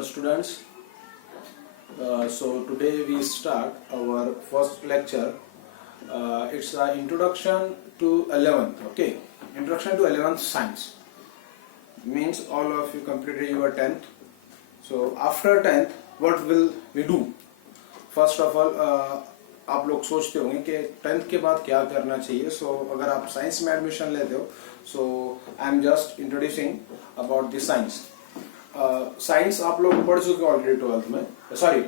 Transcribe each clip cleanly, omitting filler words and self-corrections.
Hello students. So today we start our first lecture. It's an introduction to 11th. Okay, introduction to 11th science means all of you completed your 10th. So after 10th, what will we do? First of all, आप लोग सोचते होंगे कि 10th के बाद क्या करना चाहिए. So अगर आप साइंस में एडमिशन लेते हो, so I am just introducing about the science. Science आप लोग पढ़ चुके ऑलरेडी 12th में, सॉरी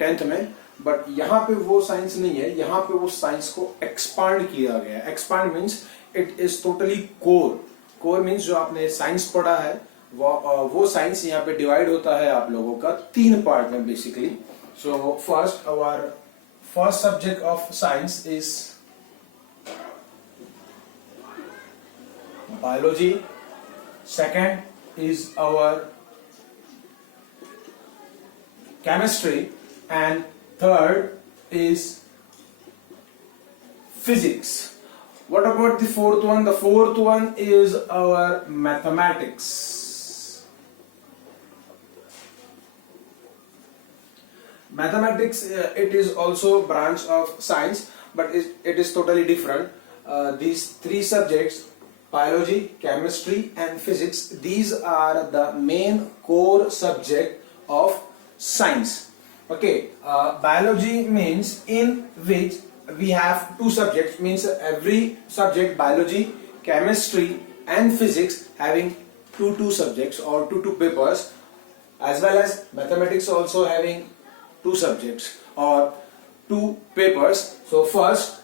10th में, बट यहाँ पे वो साइंस नहीं है. यहाँ पे वो साइंस को एक्सपांड किया गया है. Expand means it is totally core. Core means जो आपने साइंस पढ़ा है वो साइंस यहाँ पे डिवाइड होता है आप लोगों का 3 पार्ट में basically. So first our first subject of science is biology. Second is our chemistry, and third is physics. What about the fourth one? The fourth one is our mathematics. Mathematics, it is also a branch of science, but it is totally different. These 3 subjects, biology, chemistry and physics, these are the main core subject of science. Okay, biology means in which we have 2 subjects, means every subject, biology, chemistry and physics, having two subjects or two papers, as well as mathematics also having 2 subjects or 2 papers. So first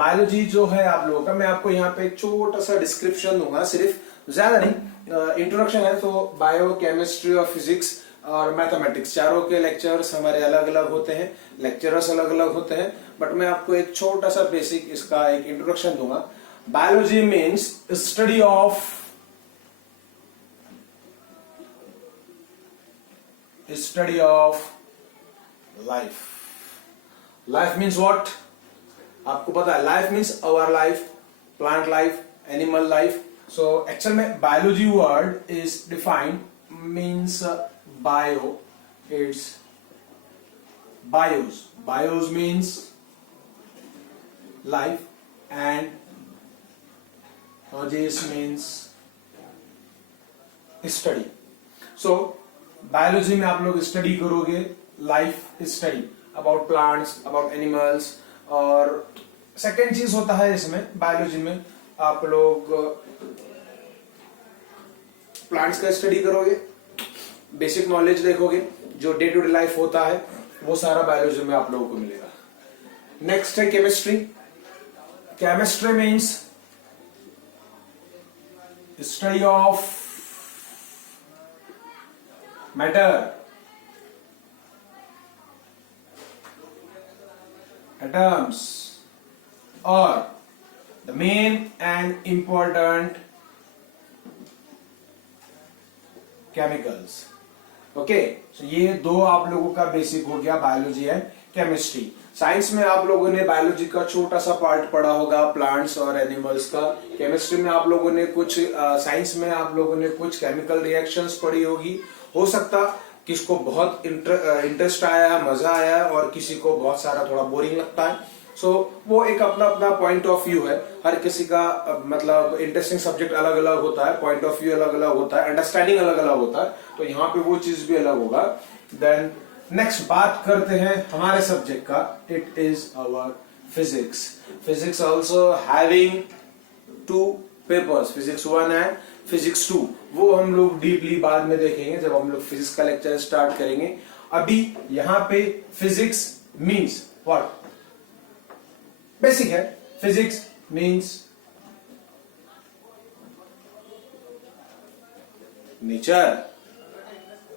biology जो है आप लोगों का, मैं आपको यहाँ पे एक छोटा सा डिस्क्रिप्शन दूंगा, सिर्फ ज्यादा नहीं, इंट्रोडक्शन है. तो बायो, केमिस्ट्री और फिजिक्स और मैथमेटिक्स चारों के लेक्चर्स हमारे अलग अलग होते हैं, लेक्चरर्स अलग अलग होते हैं, बट मैं आपको एक छोटा सा बेसिक इसका एक इंट्रोडक्शन दूंगा. Biology means study of life. Life means what? आपको पता है, life means our life, plant life, animal life. So actual में biology word is defined means bio. It's bios. Bios means life and this means study. So biology में आप लोग study करोगे life study about plants, about animals. और second चीज होता है इसमें बायोलॉजी में आप लोग प्लांट्स का स्टडी करोगे, बेसिक नॉलेज देखोगे, जो डे टू डे लाइफ होता है वो सारा बायोलॉजी में आप लोगों को मिलेगा. नेक्स्ट है chemistry. Chemistry means study of matter, atoms और the main and important chemicals. Okay, so ये 2 आप लोगों का बेसिक हो गया, बायोलॉजी एंड केमिस्ट्री. साइंस में आप लोगों ने बायोलॉजी का छोटा सा पार्ट पढ़ा होगा, प्लांट्स और एनिमल्स का. केमिस्ट्री में आप लोगों ने कुछ साइंस में आप लोगों ने कुछ केमिकल रिएक्शंस पढ़ी होगी. हो सकता किसको बहुत इंटरेस्ट आया, मजा आया, और किसी को बहुत सारा थोड़ा बोरिंग लगता है. सो वो एक अपना अपना पॉइंट ऑफ व्यू है. हर किसी का मतलब इंटरेस्टिंग सब्जेक्ट अलग अलग होता है, पॉइंट ऑफ व्यू अलग अलग होता है, अंडरस्टैंडिंग अलग अलग होता है. तो यहाँ पे वो चीज भी अलग होगा. देन नेक्स्ट बात करते हैं हमारे सब्जेक्ट का. It is our physics. Physics also having 2 papers, physics 1 and physics 2. वो हम लोग डीपली बाद में देखेंगे जब हम लोग फिजिक्स का लेक्चर स्टार्ट करेंगे. अभी यहाँ पे फिजिक्स मीन्स व्हाट? बेसिक है. Physics means nature.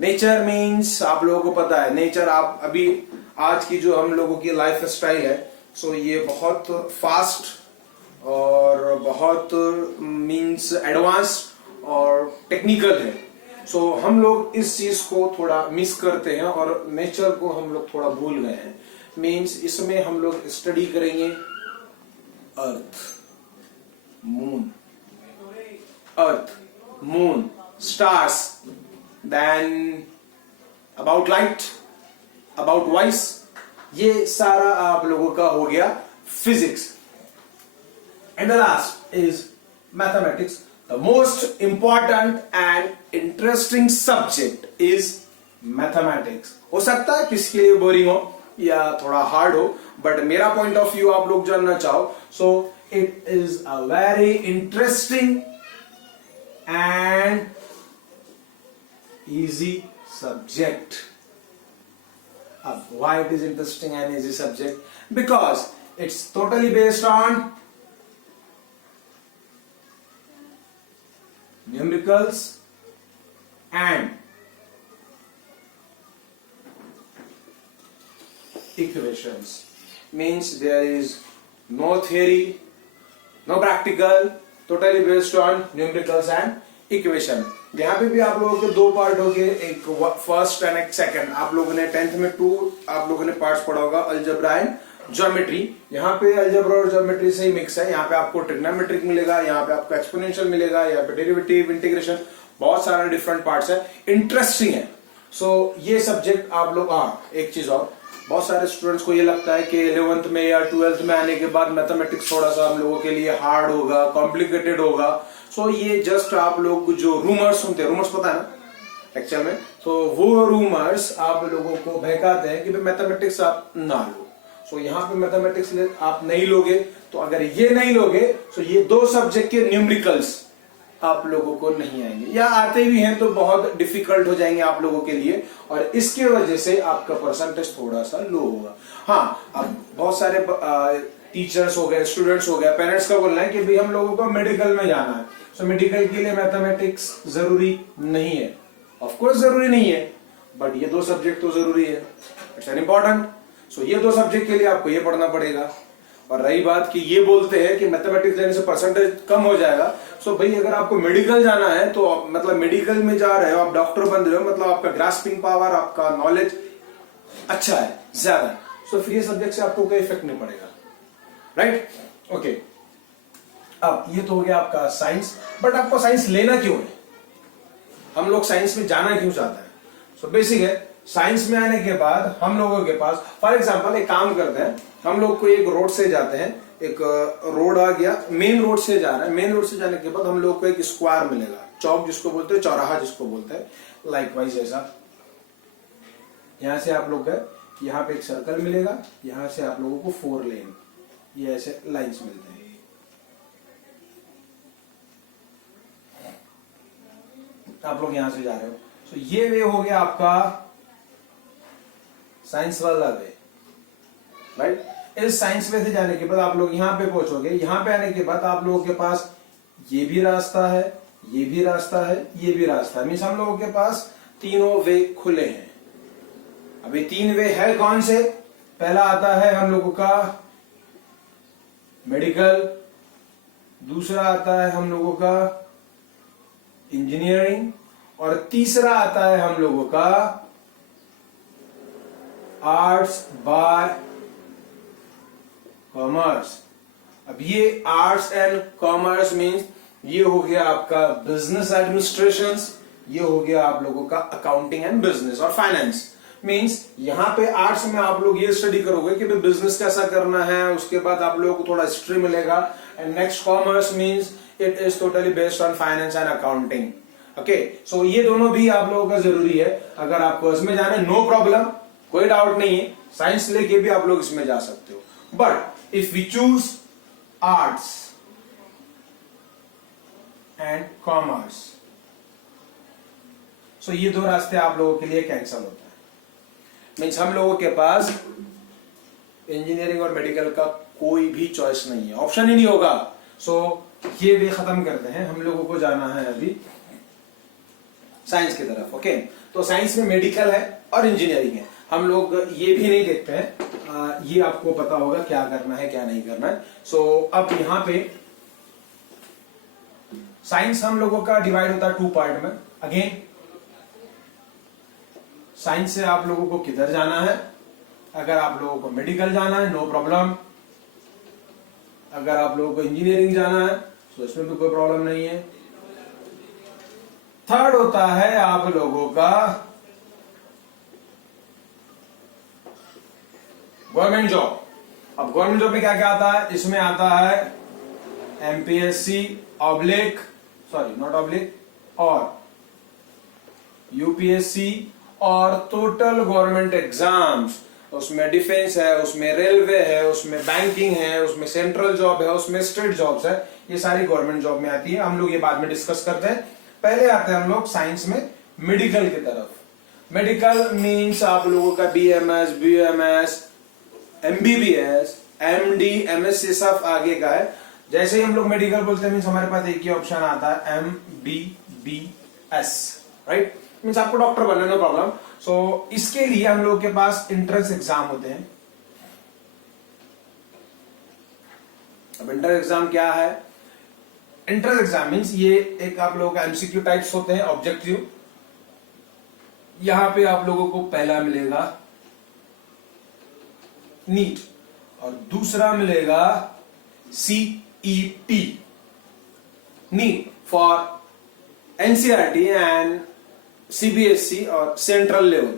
Nature means आप लोगों को पता है, नेचर आप अभी आज की जो हम लोगों की लाइफ स्टाइल है, सो ये बहुत फास्ट और बहुत मीन्स एडवांस और टेक्निकल है. सो हम लोग इस चीज को थोड़ा मिस करते हैं और नेचर को हम लोग थोड़ा भूल गए हैं. मीन्स इसमें हम लोग स्टडी करेंगे earth, moon, stars, then about light, about voice, ये सारा आप लोगों का हो गया physics. And the last is mathematics. The most important and interesting subject is mathematics. हो सकता है किसके लिए बोरिंग हो या थोड़ा हार्ड हो, बट मेरा पॉइंट ऑफ व्यू आप लोग जानना चाहो, so it is a very interesting and easy subject. Why it is interesting and easy subject? Because it's totally based on numericals and equations. Means there is no theory, no practical, totally based on numericals and equation. यहाँ पे भी आप लोगों के दो part हो गए, एक फर्स्ट एंड एक सेकंड. आप लोगों ने 10th में 2 आप लोगों ने पार्ट्स पढ़ा होगा, अलजेब्रा एंड ज्योमेट्री. यहाँ पे अलजेब्रा और ज्योमेट्री से ही मिक्स है. यहाँ पे आपको ट्रिग्नोमेट्रिक मिलेगा, यहाँ पे आपको एक्सपोनेंशियल मिलेगा, यहाँ पे डेरिवेटिव, इंटीग्रेशन, बहुत सारे डिफरेंट पार्ट्स है. इंटरेस्टिंग है. सो ये सब्जेक्ट आप लोग, एक चीज और, बहुत सारे स्टूडेंट्स को ये लगता है कि 11th में या 12th में आने के बाद मैथमेटिक्स थोड़ा सा हम लोगों के लिए हार्ड होगा, कॉम्प्लिकेटेड होगा. सो ये जस्ट आप लोग जो रूमर्स सुनते हैं, रूमर्स पता है ना एक्चुअल में, तो वो रूमर्स आप लोगों को बहकाते हैं कि भाई मैथमेटिक्स आप ना लो. सो यहाँ पे मैथमेटिक्स आप नहीं लोगे, तो अगर ये नहीं लोगे तो ये 2 सब्जेक्ट के न्यूमेरिकल्स आप लोगों को नहीं आएंगे, या आते भी हैं तो बहुत डिफिकल्ट हो जाएंगे आप लोगों के लिए, और इसके वजह से आपका परसेंटेज थोड़ा सा लो होगा. हाँ, अब बहुत सारे टीचर्स हो गए, स्टूडेंट्स हो गए, पेरेंट्स का बोलना है कि भाई हम लोगों को मेडिकल में जाना है, सो मेडिकल के लिए मैथमेटिक्स जरूरी नहीं है. ऑफ कोर्स जरूरी नहीं है, बट ये 2 सब्जेक्ट तो जरूरी है. It's an important. सो ये 2 सब्जेक्ट के लिए आपको ये पढ़ना पड़ेगा. और रही बात कि ये बोलते हैं कि मैथमेटिक्स लेने से परसेंटेज कम हो जाएगा, सो भाई अगर आपको मेडिकल जाना है तो मतलब मेडिकल में जा रहे हो, आप डॉक्टर बन रहे हो, मतलब आपका ग्रास्पिंग पावर, आपका नॉलेज अच्छा है, ज्यादा है. सो फिर ये सब्जेक्ट से आपको कोई इफेक्ट नहीं पड़ेगा. राइट? ओके. अब ये तो हो गया आपका साइंस. बट आपको साइंस लेना क्यों है? हम लोग साइंस में जाना क्यों चाहते हैं? सो बेसिक है, साइंस में आने के बाद हम लोगों के पास, फॉर एग्जांपल एक काम करते हैं, हम लोग को एक रोड से जाते हैं, एक रोड आ गया, मेन रोड से जा रहा है, मेन रोड से जाने के बाद हम लोग को एक स्क्वायर मिलेगा, चौक जिसको बोलते हैं, चौराहा जिसको बोलते हैं. लाइकवाइज ऐसा यहां से आप लोग गए, यहाँ पे एक सर्कल मिलेगा, यहां से आप लोगों को 4 लेन, ये ऐसे लाइंस मिलते हैं. आप लोग यहां से जा रहे हो, तो ये वे हो गया आपका साइंस वाला वे. राइट? इस साइंस वे से जाने के बाद आप लोग यहाँ पे पहुंचोगे. यहाँ पे आने के बाद आप लोगों के पास ये भी रास्ता है, ये भी रास्ता है, ये भी रास्ता है. मीन्स हम लोगों के पास तीनों वे खुले हैं. अभी 3 वे है कौन से? पहला आता है हम लोगों का मेडिकल, दूसरा आता है हम लोगों का इंजीनियरिंग, और तीसरा आता है हम लोगों का आर्ट्स बाय कॉमर्स. अब ये आर्ट्स एंड कॉमर्स मीन्स ये हो गया आपका बिजनेस एडमिनिस्ट्रेशन, ये हो गया आप लोगों का अकाउंटिंग एंड बिजनेस और फाइनेंस. मीन्स यहाँ पे आर्ट्स में आप लोग ये स्टडी करोगे कि बिजनेस कैसा करना है, उसके बाद आप लोगों को थोड़ा हिस्ट्री मिलेगा. And next commerce means it is totally based on finance and accounting. Okay, so ये दोनों भी आप लोगों का जरूरी है. अगर आपको इसमें जाना है, नो प्रॉब्लम, कोई डाउट नहीं है, साइंस लेके भी आप लोग इसमें जा सकते हो. But if we choose arts and commerce, so ये 2 रास्ते आप लोगों के लिए कैंसल होता है. मीन्स हम लोगों के पास इंजीनियरिंग और मेडिकल का कोई भी चॉइस नहीं है, ऑप्शन ही नहीं होगा. सो ये भी खत्म करते हैं. हम लोगों को जाना है अभी साइंस की तरफ. ओके, तो साइंस में मेडिकल है और इंजीनियरिंग है. हम लोग ये भी नहीं देखते हैं, ये आपको पता होगा क्या करना है क्या नहीं करना है. सो अब यहाँ पे साइंस हम लोगों का डिवाइड होता है 2 पार्ट में. अगेन साइंस से आप लोगों को किधर जाना है? अगर आप लोगों को मेडिकल जाना है, नो प्रॉब्लम. अगर आप लोगों को इंजीनियरिंग जाना है तो इसमें भी कोई प्रॉब्लम नहीं है. थर्ड होता है आप लोगों का गवर्नमेंट जॉब। अब गवर्नमेंट जॉब में क्या क्या आता है, इसमें आता है MPSC oblique, sorry not oblique, और यूपीएससी और टोटल गवर्नमेंट एग्जाम्स। उसमें डिफेंस है, उसमें रेलवे है, उसमें बैंकिंग है, उसमें सेंट्रल जॉब है, उसमें स्टेट जॉब्स है, ये सारी गवर्नमेंट जॉब में आती है। हम लोग ये बाद में डिस्कस करते हैं। पहले आते हैं हम लोग साइंस में मेडिकल की तरफ। मेडिकल मीन्स आप लोगों का BMS, BMS, MBBS, MD, MSc सब आगे का है। जैसे ही हम लोग मेडिकल बोलते हैं मीन्स हमारे पास एक ही ऑप्शन आता है एमबीबीएस, राइट। मीन्स आपको डॉक्टर बनना, नो प्रॉब्लम। सो इसके लिए हम लोग के पास एंट्रेंस एग्जाम होते हैं। अब एंट्रेंस एग्जाम क्या है? एंट्रेंस एग्जाम मीन्स ये एक आप लोगों का एमसीक्यू टाइप्स होते हैं, ऑब्जेक्टिव। यहां पे आप लोगों को पहला मिलेगा नीट और दूसरा मिलेगा CET, NEET for NCERT and CBSE और सेंट्रल लेवल।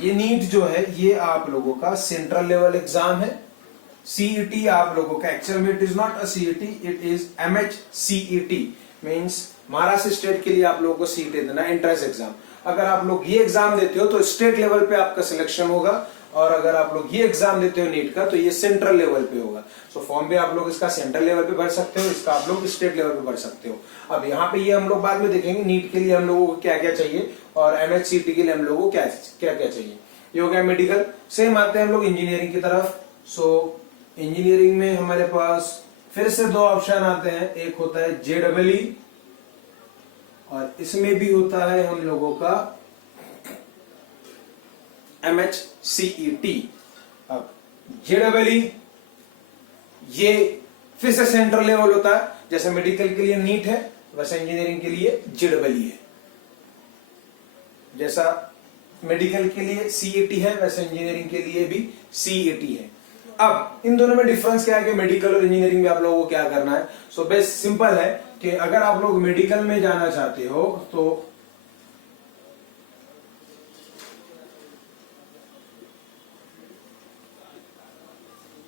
ये नीट जो है ये आप लोगों का सेंट्रल लेवल एग्जाम है। सीईटी आप लोगों का एक्चुअल में it is not a CET, it is MHCET, means Maharashtra state के लिए आप लोगों को सीईटी देना, एंट्रेंस एग्जाम। अगर आप लोग ये एग्जाम देते हो तो स्टेट लेवल पे आपका सिलेक्शन होगा, और अगर आप लोग ये एग्जाम देते हो नीट का तो ये सेंट्रल लेवल पे होगा। सो फॉर्म भी आप लोग इसका सेंट्रल लेवल पे भर सकते हो, इसका आप लोग स्टेट लेवल पे भर सकते हो। अब यहाँ पे ये हम लोग बाद में देखेंगे नीट के लिए हम लोगों को क्या क्या चाहिए और एमएचसीटी के लिए हम लोगों को क्या क्या चाहिए। ये हो गया मेडिकल। सेम आते हैं हम लोग इंजीनियरिंग की तरफ। सो इंजीनियरिंग में हमारे पास फिर से दो ऑप्शन आते हैं, एक होता है जेडबलई और इसमें भी होता है हम लोगों का एमएचसीईटी। अब जेडबलई ये फिर से सेंट्रल लेवल होता है, जैसे मेडिकल के लिए नीट है वैसे इंजीनियरिंग के लिए जेडबलई है। जैसा मेडिकल के लिए सीईटी है वैसे इंजीनियरिंग के लिए भी सीईटी है। अब इन दोनों में डिफरेंस क्या है कि मेडिकल और इंजीनियरिंग में आप लोगों को क्या करना है। सो बेस्ट सिंपल है कि अगर आप लोग मेडिकल में जाना चाहते हो तो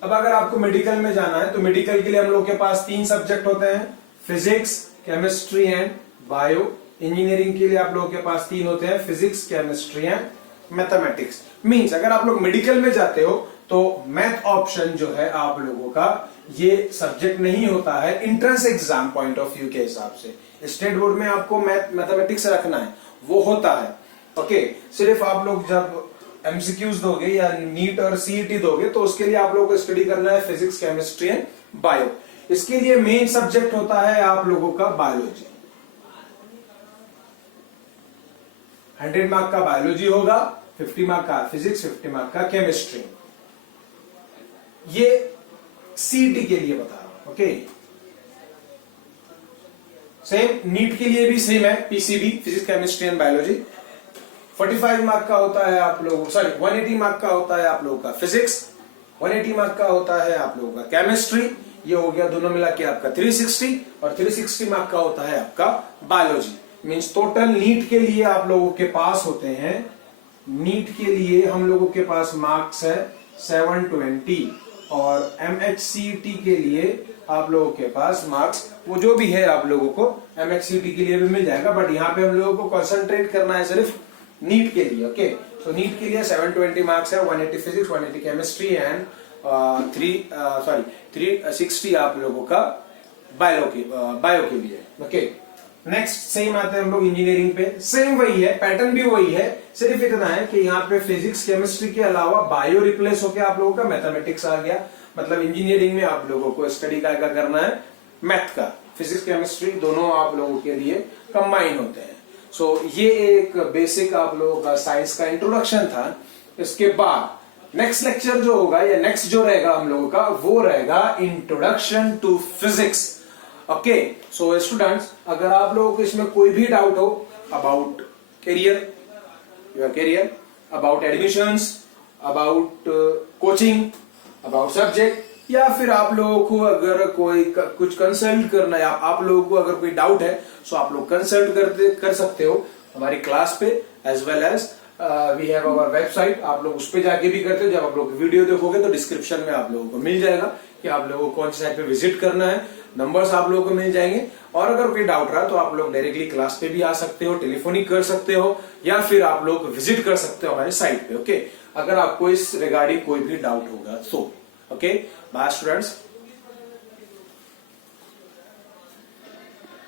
अब अगर आपको मेडिकल में जाना है तो मेडिकल के लिए हम लोग के पास 3 सब्जेक्ट होते हैं, physics, chemistry and bio. Engineering के लिए आप लोगों के पास 3 होते हैं, physics, chemistry and mathematics. Means अगर आप लोग मेडिकल में जाते हो तो मैथ ऑप्शन जो है आप लोगों का ये सब्जेक्ट नहीं होता है entrance exam point of view के हिसाब से। स्टेट बोर्ड में आपको मैथमेटिक्स रखना है, वो होता है। ओके, सिर्फ आप लोग जब एमसीक्यूज दोगे या नीट और सीईटी दोगे तो उसके लिए आप लोगों को स्टडी करना है फिजिक्स, केमिस्ट्री एंड बायो। इसके लिए मेन सब्जेक्ट होता है आप लोगों का बायोलॉजी। 100 मार्क का बायोलॉजी होगा, 50 मार्क का फिजिक्स, 50 मार्क का केमिस्ट्री। ये सीईटी के लिए बता रहा हूं। ओके, सेम नीट के लिए भी सेम है, PCB, physics, chemistry and biology. 45 mark का होता है आप लोगों, सॉरी 180 मार्क का होता है आप लोगों का फिजिक्स, 180 मार्क का होता है आप लोगों का केमिस्ट्री। ये हो गया दोनों मिला के आपका 360, और 360 मार्क का होता है आपका बायोलॉजी। मींस टोटल नीट के लिए आप लोगों के पास होते हैं, नीट के लिए हम लोगों के पास मार्क्स है 720, और एमएचसीटी के लिए आप लोगों के पास मार्क्स वो जो भी है आप लोगों को एमएचसीटी के लिए भी मिल जाएगा, बट यहाँ पे हम लोगों को कंसंट्रेट करना है सिर्फ नीट के लिए। ओके, सो नीट के लिए 720 मार्क्स है, 180 फिजिक्स, 180 केमिस्ट्री एंड 360 आप लोगों का बायो के लिए। ओके, नेक्स्ट सेम आते हैं हम लोग इंजीनियरिंग पे। सेम वही है, पैटर्न भी वही है, सिर्फ इतना है कि यहाँ पे फिजिक्स, केमिस्ट्री के अलावा बायो रिप्लेस होकर आप लोगों का मैथमेटिक्स आ गया। मतलब इंजीनियरिंग में आप लोगों को स्टडी क्या करना है, मैथ का। फिजिक्स, केमिस्ट्री दोनों आप लोगों के लिए कंबाइन होते हैं। सो ये एक बेसिक आप लोगों का साइंस का इंट्रोडक्शन था। इसके बाद नेक्स्ट लेक्चर जो होगा या नेक्स्ट जो रहेगा हम लोगों का वो रहेगा introduction to physics. Okay, so students, अगर आप लोगों को इसमें कोई भी डाउट हो about career, your career, about admissions, about coaching, about subject, या फिर आप लोगों को अगर कोई कुछ कंसल्ट करना है, आप लोगों को अगर कोई डाउट है सो आप लोग कंसल्ट कर सकते हो हमारी क्लास पे, as well as we have our website, आप लोग उस पर जाके भी करते हो। जब आप लोग वीडियो देखोगे तो डिस्क्रिप्शन में आप लोगों को मिल जाएगा कि आप लोगों को कौन सी साइट पे विजिट करना है, नंबर्स आप लोगों को मिल जाएंगे। और अगर कोई डाउट रहा तो आप लोग डायरेक्टली क्लास पे भी आ सकते हो, टेलीफोनिक कर सकते हो, या फिर आप लोग विजिट कर सकते हो हमारे साइट पे। ओके, अगर आपको इस रिगार्डिंग कोई भी डाउट होगा तो। Okay, bye students.